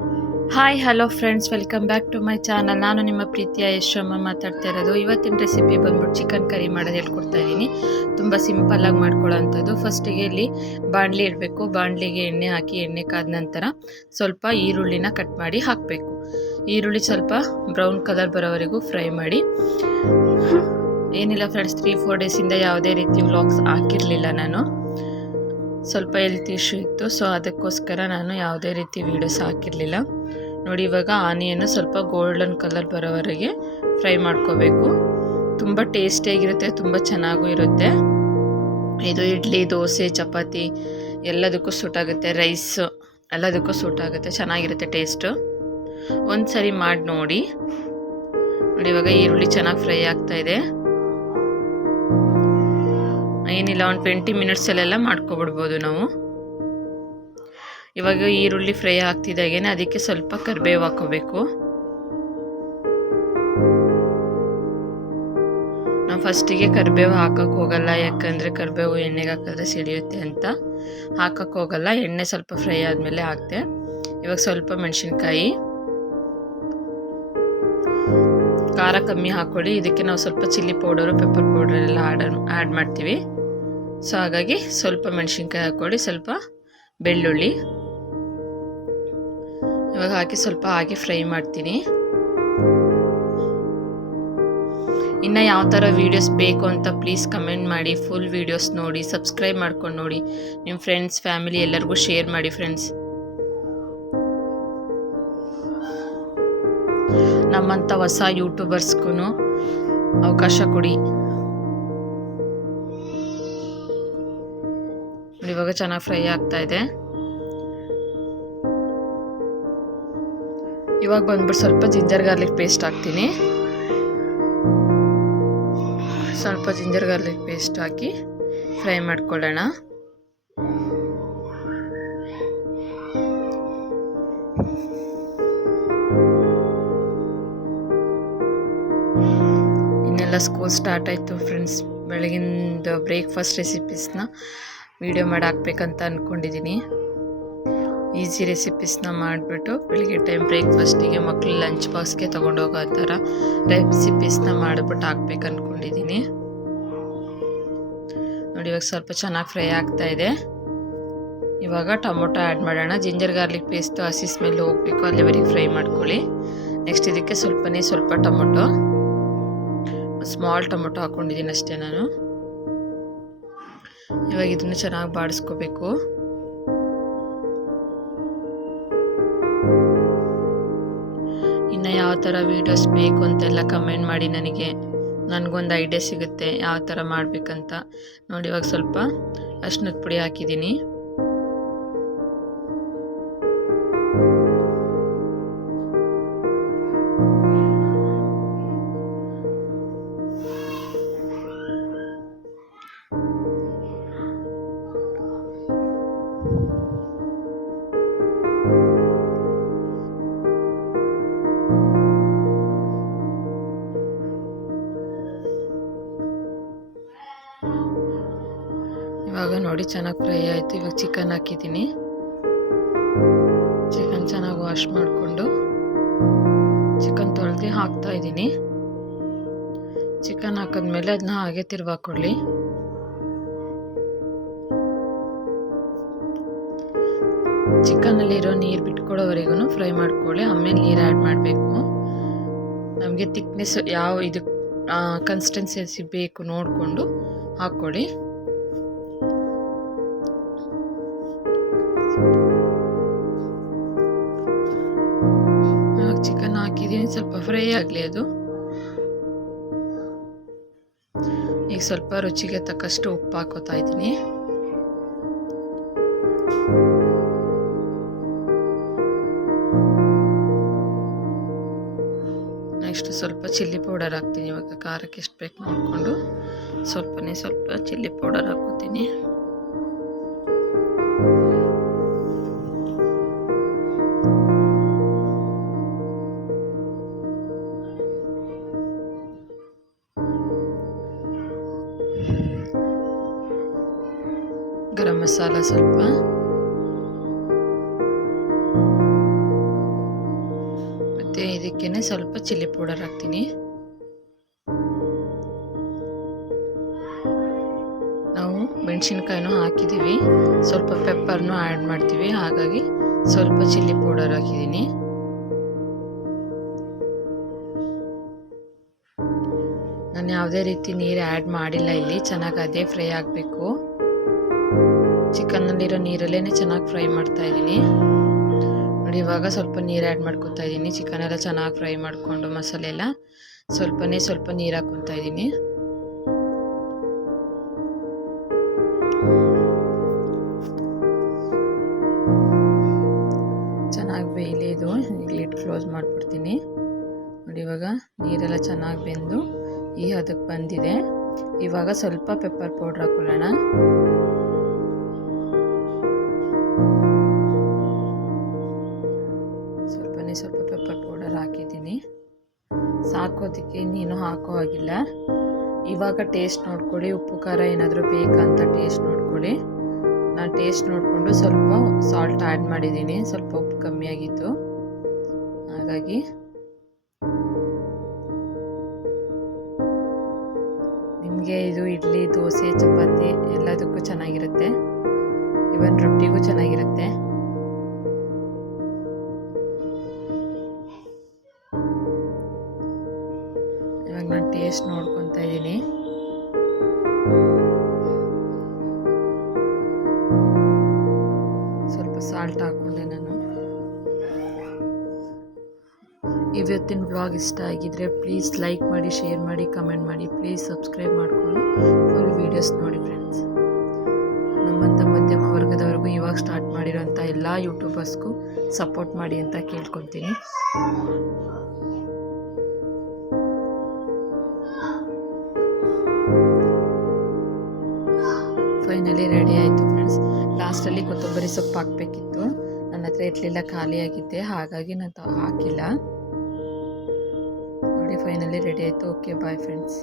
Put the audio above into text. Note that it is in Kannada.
Hi hello friends, welcome back to my channel. ನಾನು ನಿಮ್ಮ ಪ್ರೀತಿಯ ಯಶಮ್ಮ ಮಾತಾಡ್ತಾ ಇರೋದು. ಇವತ್ತಿನ ರೆಸಿಪಿ ಬಂದ್ಬಿಟ್ಟು ಚಿಕನ್ ಕರಿ ಮಾಡೋದು ಹೇಳ್ಕೊಡ್ತಾ ಇದ್ದೀನಿ. ತುಂಬ ಸಿಂಪಲ್ಲಾಗಿ ಮಾಡ್ಕೊಳ್ಳೋ ಅಂಥದ್ದು. ಫಸ್ಟಿಗೆ ಇಲ್ಲಿ ಬಾಣಲಿ ಇಡಬೇಕು. ಬಾಣಲಿಗೆ ಎಣ್ಣೆ ಹಾಕಿ, ಎಣ್ಣೆ ಕಾದ ನಂತರ ಸ್ವಲ್ಪ ಈರುಳ್ಳಿನ ಕಟ್ ಮಾಡಿ ಹಾಕಬೇಕು. ಈರುಳ್ಳಿ ಸ್ವಲ್ಪ ಬ್ರೌನ್ ಕಲರ್ ಬರೋವರೆಗೂ ಫ್ರೈ ಮಾಡಿ. ಏನಿಲ್ಲ ಫ್ರೆಂಡ್ಸ್, 3-4 ಡೇಸಿಂದ ಯಾವುದೇ ರೀತಿ ವ್ಲಾಗ್ಸ್ ಹಾಕಿರಲಿಲ್ಲ. ನಾನು ಸ್ವಲ್ಪ ಹೆಲ್ತ್ ಇಶ್ಯೂ ಇತ್ತು, ಸೊ ಅದಕ್ಕೋಸ್ಕರ ನಾನು ಯಾವುದೇ ರೀತಿ ವೀಡಿಯೋಸ್ ಹಾಕಿರಲಿಲ್ಲ. ನೋಡಿ, ಇವಾಗ ಆನಿಯನ್ನು ಸ್ವಲ್ಪ ಗೋಲ್ಡನ್ ಕಲರ್ ಬರೋವರೆಗೆ ಫ್ರೈ ಮಾಡ್ಕೋಬೇಕು. ತುಂಬ ಟೇಸ್ಟಿಯಾಗಿರುತ್ತೆ, ತುಂಬ ಚೆನ್ನಾಗೂ ಇರುತ್ತೆ. ಇದು ಇಡ್ಲಿ, ದೋಸೆ, ಚಪಾತಿ ಎಲ್ಲದಕ್ಕೂ ಸೂಟ್ ಆಗುತ್ತೆ. ರೈಸ್ ಎಲ್ಲದಕ್ಕೂ ಸೂಟ್ ಆಗುತ್ತೆ, ಚೆನ್ನಾಗಿರುತ್ತೆ ಟೇಸ್ಟು. ಒಂದು ಸರಿ ಮಾಡಿ ನೋಡಿ. ಇವಾಗ ಈರುಳ್ಳಿ ಚೆನ್ನಾಗಿ ಫ್ರೈ ಆಗ್ತಾಯಿದೆ. ಏನಿಲ್ಲ, ಒಂದು 20 ಮಿನಿಟ್ಸಲ್ಲೆಲ್ಲ ಮಾಡ್ಕೊಬಿಡ್ಬೋದು ನಾವು. ಇವಾಗ ಈರುಳ್ಳಿ ಫ್ರೈ ಆಗ್ತಿದ್ದಾಗೇನೆ ಅದಕ್ಕೆ ಸ್ವಲ್ಪ ಕರಿಬೇವು ಹಾಕೋಬೇಕು. ನಾವು ಫಸ್ಟಿಗೆ ಕರಿಬೇವು ಹಾಕಕ್ಕೆ ಹೋಗಲ್ಲ, ಯಾಕಂದರೆ ಕರಿಬೇವು ಎಣ್ಣೆಗೆ ಹಾಕಿದ್ರೆ ಸಿಡಿಯುತ್ತೆ ಅಂತ ಹಾಕಕ್ಕೆ ಹೋಗಲ್ಲ. ಎಣ್ಣೆ ಸ್ವಲ್ಪ ಫ್ರೈ ಆದಮೇಲೆ ಹಾಕ್ತೆ. ಇವಾಗ ಸ್ವಲ್ಪ ಮೆಣಸಿನ್ಕಾಯಿ, ಖಾರ ಕಮ್ಮಿ ಹಾಕ್ಕೊಳ್ಳಿ. ಇದಕ್ಕೆ ನಾವು ಸ್ವಲ್ಪ ಚಿಲ್ಲಿ ಪೌಡರು, ಪೆಪ್ಪರ್ ಪೌಡರ್ ಎಲ್ಲ ಆ್ಯಡ್ ಮಾಡ್ತೀವಿ. ಸೊ ಹಾಗಾಗಿ ಸ್ವಲ್ಪ ಮೆಣಸಿನ್ಕಾಯಿ ಹಾಕ್ಕೊಳ್ಳಿ, ಸ್ವಲ್ಪ ಬೆಳ್ಳುಳ್ಳಿ ಇವಾಗ ಹಾಕಿ ಸ್ವಲ್ಪ ಹಾಗೆ ಫ್ರೈ ಮಾಡ್ತೀನಿ. ಇನ್ನು ಯಾವ ಥರ ವೀಡಿಯೋಸ್ ಬೇಕು ಅಂತ ಪ್ಲೀಸ್ ಕಮೆಂಟ್ ಮಾಡಿ. ಫುಲ್ ವೀಡಿಯೋಸ್ ನೋಡಿ, ಸಬ್ಸ್ಕ್ರೈಬ್ ಮಾಡ್ಕೊಂಡು ನೋಡಿ. ನಿಮ್ಮ ಫ್ರೆಂಡ್ಸ್, ಫ್ಯಾಮಿಲಿ ಎಲ್ಲರಿಗೂ ಶೇರ್ ಮಾಡಿ ಫ್ರೆಂಡ್ಸ್. ನಮ್ಮಂಥ ಹೊಸ ಯೂಟ್ಯೂಬರ್ಸ್ಗೂ ಅವಕಾಶ ಕೊಡಿ. ಇವಾಗ ಚೆನ್ನಾಗಿ ಫ್ರೈ ಆಗ್ತಾ ಇದೆ. ಇವಾಗ ಬಂದ್ಬಿಟ್ಟು ಸ್ವಲ್ಪ ಜಿಂಜರ್ ಗಾರ್ಲಿಕ್ ಪೇಸ್ಟ್ ಹಾಕ್ತೀನಿ. ಸ್ವಲ್ಪ ಜಿಂಜರ್ ಗಾರ್ಲಿಕ್ ಪೇಸ್ಟ್ ಹಾಕಿ ಫ್ರೈ ಮಾಡ್ಕೊಳ್ಳೋಣ. ಇನ್ನೆಲ್ಲ ಸ್ಕೂಲ್ ಸ್ಟಾರ್ಟ್ ಆಯಿತು ಫ್ರೆಂಡ್ಸ್. ಬೆಳಗಿಂದ ಬ್ರೇಕ್ಫಾಸ್ಟ್ ರೆಸಿಪೀಸ್ನ ವಿಡಿಯೋ ಮಾಡಿ ಹಾಕ್ಬೇಕಂತ ಅಂದ್ಕೊಂಡಿದ್ದೀನಿ. ಈಸಿ ರೆಸಿಪೀಸ್ನ ಮಾಡಿಬಿಟ್ಟು ಬೆಳಿಗ್ಗೆ ಟೈಮ್ ಬ್ರೇಕ್ಫಾಸ್ಟಿಗೆ ಮಕ್ಕಳು ಲಂಚ್ ಬಾಕ್ಸ್ಗೆ ತೊಗೊಂಡೋಗೋ ಥರ ರೆಸಿಪೀಸ್ನ ಮಾಡಿಬಿಟ್ಟು ಹಾಕ್ಬೇಕು ಅಂದ್ಕೊಂಡಿದ್ದೀನಿ. ನೋಡಿ, ಇವಾಗ ಸ್ವಲ್ಪ ಚೆನ್ನಾಗಿ ಫ್ರೈ ಆಗ್ತಾಯಿದೆ. ಇವಾಗ ಟೊಮೊಟೊ ಆ್ಯಡ್ ಮಾಡೋಣ. ಜಿಂಜರ್ ಗಾರ್ಲಿಕ್ ಪೇಸ್ಟು ಹಸಿ ಸ್ಮೆಲ್ ಹೋಗಬೇಕು, ಅಲ್ಲಿವರೆಗೆ ಫ್ರೈ ಮಾಡ್ಕೊಳ್ಳಿ. ನೆಕ್ಸ್ಟ್ ಇದಕ್ಕೆ ಸ್ವಲ್ಪ ಟೊಮೊಟೊ, ಸ್ಮಾಲ್ ಟೊಮೊಟೊ ಹಾಕ್ಕೊಂಡಿದ್ದೀನಿ ಅಷ್ಟೇ ನಾನು. ಇವಾಗ ಇದನ್ನು ಚೆನ್ನಾಗಿ ಬಾಡಿಸ್ಕೋಬೇಕು. ಇನ್ನು ಯಾವ ಥರ ವೀಡಿಯೋಸ್ ಬೇಕು ಅಂತೆಲ್ಲ ಕಮೆಂಟ್ ಮಾಡಿ. ನನಗೊಂದು ಐಡಿಯಾ ಸಿಗುತ್ತೆ ಯಾವ ಥರ ಮಾಡಬೇಕಂತ. ನೋಡಿ, ಇವಾಗ ಸ್ವಲ್ಪ ಅರಿಶಿನದ ಪುಡಿ ಹಾಕಿದ್ದೀನಿ. ಇವಾಗ ನೋಡಿ ಚೆನ್ನಾಗಿ ಫ್ರೈ ಆಯಿತು. ಇವಾಗ ಚಿಕನ್ ಹಾಕಿದ್ದೀನಿ. ಚಿಕನ್ ಚೆನ್ನಾಗಿ ವಾಶ್ ಮಾಡಿಕೊಂಡು ಚಿಕನ್ ತೊಳೆದು ಹಾಕ್ತಾ ಇದ್ದೀನಿ. ಚಿಕನ್ ಹಾಕಿದ್ಮೇಲೆ ಅದನ್ನ ಹಾಗೆ ತಿರುವಾಕೊಳ್ಳಿ. ಚಿಕನ್ನಲ್ಲಿರೋ ನೀರು ಬಿಟ್ಕೊಳ್ಳೋವರೆಗೂ ಫ್ರೈ ಮಾಡ್ಕೊಳ್ಳಿ. ಆಮೇಲೆ ನೀರು ಆ್ಯಡ್ ಮಾಡಬೇಕು. ನಮಗೆ ತಿಕ್ನೆಸ್ ಇದು ಕನ್ಸಿಸ್ಟೆನ್ಸಿ ಬೇಕು ನೋಡಿಕೊಂಡು ಹಾಕ್ಕೊಳ್ಳಿ. ಚಿಕನ್ ಹಾಕಿದ್ದೀನಿ, ಸ್ವಲ್ಪ ಫ್ರೈ ಆಗಲಿ ಅದು. ಈಗ ಸ್ವಲ್ಪ ರುಚಿಗೆ ತಕ್ಕಷ್ಟು ಉಪ್ಪು ಹಾಕೋತಾ ಇದ್ದೀನಿ. ನೆಕ್ಸ್ಟ್ ಸ್ವಲ್ಪ ಚಿಲ್ಲಿ ಪೌಡರ್ ಹಾಕ್ತೀನಿ. ಇವಾಗ ಖಾರಕ್ಕೆ ಎಷ್ಟು ಬೇಕು ನೋಡಿಕೊಂಡು ಸ್ವಲ್ಪ ಚಿಲ್ಲಿ ಪೌಡರ್ ಹಾಕೋತೀನಿ. ಗರಂ ಮಸಾಲ ಸ್ವಲ್ಪ, ಮತ್ತು ಇದಕ್ಕೇ ಸ್ವಲ್ಪ ಚಿಲ್ಲಿ ಪೌಡರ್ ಹಾಕ್ತೀನಿ. ನಾವು ಮೆಣಸಿನ್ಕಾಯಿನೂ ಹಾಕಿದ್ದೀವಿ, ಸ್ವಲ್ಪ ಪೆಪ್ಪರ್ನೂ ಆ್ಯಡ್ ಮಾಡ್ತೀವಿ, ಹಾಗಾಗಿ ಸ್ವಲ್ಪ ಚಿಲ್ಲಿ ಪೌಡರ್ ಹಾಕಿದ್ದೀನಿ. ನಾನು ಯಾವುದೇ ರೀತಿ ನೀರು ಆ್ಯಡ್ ಮಾಡಿಲ್ಲ ಇಲ್ಲಿ. ಚೆನ್ನಾಗಿ ಅದೇ ಫ್ರೈ ಆಗಬೇಕು. ಚಿಕನ್ನಲ್ಲಿರೋ ನೀರಲ್ಲೇ ಚೆನ್ನಾಗಿ ಫ್ರೈ ಮಾಡ್ತಾ ಇದ್ದೀನಿ ನೋಡಿ. ಇವಾಗ ಸ್ವಲ್ಪ ನೀರು ಆ್ಯಡ್ ಮಾಡ್ಕೊತಾ ಇದ್ದೀನಿ. ಚಿಕನ್ ಎಲ್ಲ ಚೆನ್ನಾಗಿ ಫ್ರೈ ಮಾಡಿಕೊಂಡು ಮಸಾಲೆ ಎಲ್ಲ ಸ್ವಲ್ಪ ನೀರು ಹಾಕ್ಕೊತಾ ಇದ್ದೀನಿ. ಚೆನ್ನಾಗಿ ಬೇಯಲಿ ಇದು. ಈಗ ಲಿಡ್ ಕ್ಲೋಸ್ ಮಾಡಿಬಿಡ್ತೀನಿ ನೋಡಿ. ಇವಾಗ ನೀರೆಲ್ಲ ಚೆನ್ನಾಗಿ ಬೆಂದು ಈ ಹದಕ್ಕೆ ಬಂದಿದೆ. ಇವಾಗ ಸ್ವಲ್ಪ ಪೆಪ್ಪರ್ ಪೌಡ್ರ್ ಹಾಕೊಳ್ಳೋಣ. ಸ್ವಲ್ಪ ಪೆಪ್ಪರ್ ಪೌಡರ್ ಹಾಕಿದ್ದೀನಿ. ಸಾಕೋದಕ್ಕೆ ನೀನು ಹಾಕೋ ಹಾಗಿಲ್ಲ. ಇವಾಗ ಟೇಸ್ಟ್ ನೋಡ್ಕೊಳ್ಳಿ, ಉಪ್ಪು ಖಾರ ಏನಾದರೂ ಬೇಕಂತ ಟೇಸ್ಟ್ ನೋಡ್ಕೊಳ್ಳಿ. ನಾನು ಟೇಸ್ಟ್ ನೋಡಿಕೊಂಡು ಸ್ವಲ್ಪ ಸಾಲ್ಟ್ ಆ್ಯಡ್ ಮಾಡಿದ್ದೀನಿ. ಸ್ವಲ್ಪ ಉಪ್ಪು ಕಮ್ಮಿ ಆಗಿತ್ತು, ಹಾಗಾಗಿ ನಿಮಗೆ ಇದು ಇಡ್ಲಿ, ದೋಸೆ, ಚಪಾತಿ ಎಲ್ಲದಕ್ಕೂ ಚೆನ್ನಾಗಿರುತ್ತೆ. ಇವನ್ ರೊಟ್ಟಿಗೂ ಚೆನ್ನಾಗಿರುತ್ತೆ. ಇವಾಗ ನಾನು ಟೇಸ್ಟ್ ನೋಡ್ಕೊತಾ ಇದ್ದೀನಿ. ಸ್ವಲ್ಪ ಸಾಲ್ಟ್ ಹಾಕ್ಕೊಂಡೆ ನಾನು. ಇವತ್ತಿನ ವ್ಲಾಗ್ ಇಷ್ಟ ಆಗಿದ್ರೆ ಪ್ಲೀಸ್ ಲೈಕ್ ಮಾಡಿ, ಶೇರ್ ಮಾಡಿ, ಕಮೆಂಟ್ ಮಾಡಿ. ಪ್ಲೀಸ್ ಸಬ್ಸ್ಕ್ರೈಬ್ ಮಾಡಿಕೊಂಡು ಫುಲ್ ವೀಡಿಯೋಸ್ ನೋಡಿ ಫ್ರೆಂಡ್ಸ್. ನಮ್ಮಂಥ ಮಧ್ಯಮ ವರ್ಗದವರೆಗೂ ಇವಾಗ ಸ್ಟಾರ್ಟ್ ಮಾಡಿರೋಂಥ ಎಲ್ಲ ಯೂಟ್ಯೂಬರ್ಸ್ಗೂ ಸಪೋರ್ಟ್ ಮಾಡಿ ಅಂತ ಕೇಳ್ಕೊತೀನಿ. ಫೈನಲಿ ರೆಡಿ ಆಯಿತು ಫ್ರೆಂಡ್ಸ್. ಲಾಸ್ಟಲ್ಲಿ ಕೊತ್ತಂಬರಿ ಸೊಪ್ಪು ಹಾಕಬೇಕಿತ್ತು, ನನ್ನ ಹತ್ರ ಇರಲಿಲ್ಲ, ಖಾಲಿಯಾಗಿದ್ದೆ, ಹಾಗಾಗಿ ನಾನು ಹಾಕಿಲ್ಲ ನೋಡಿ. ಫೈನಲಿ ರೆಡಿ ಆಯಿತು. Okay, bye friends.